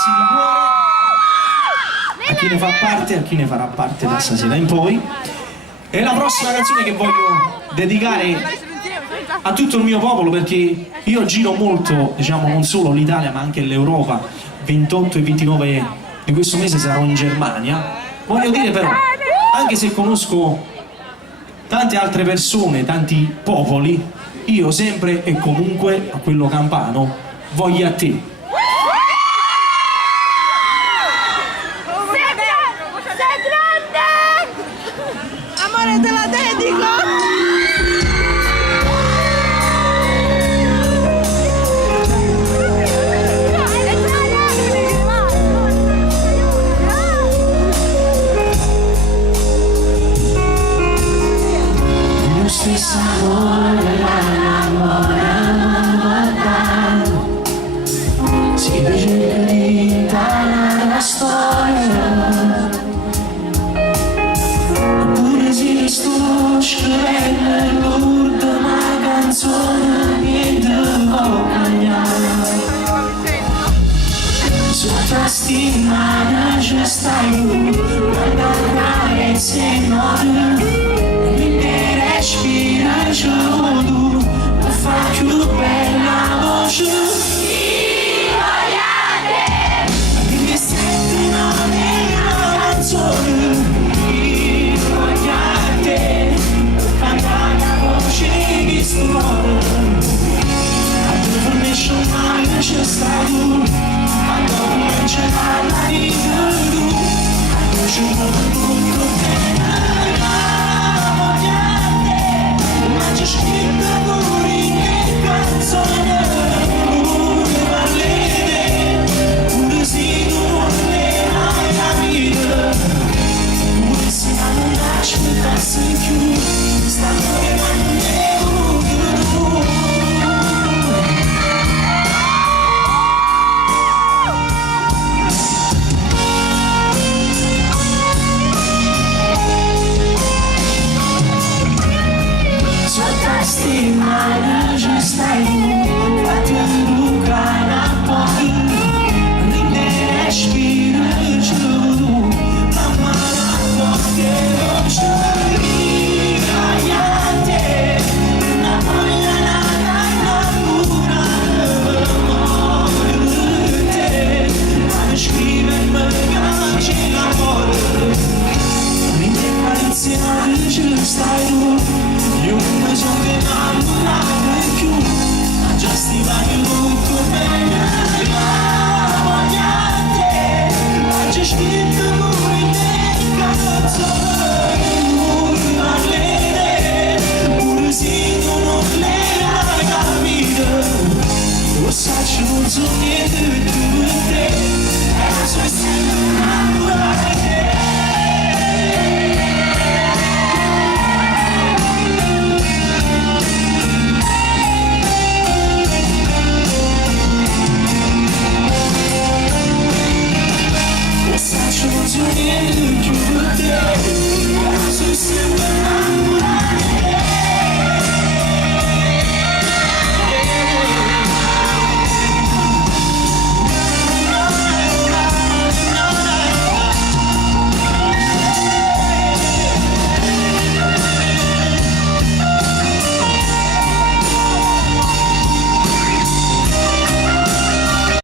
pezzi di cuore a chi ne fa parte e a chi ne farà parte da stasera in poi. E la prossima canzone che voglio dedicare a tutto il mio popolo, perché io giro molto, diciamo, non solo l'Italia ma anche l'Europa. 28 e 29 di questo mese sarò in Germania. Voglio dire però, anche se conosco tante altre persone, tanti popoli, io sempre e comunque a quello campano voglio a te. Sei grande! Amore, te la dedico! Stesso amore, si presenta nella storia, oppure si sto scrivendo l'ultima canzone che devo cambiare. Sotto la stimata ci stai tu, quando ancora sei noto. Respira giù, la fa più bella voce.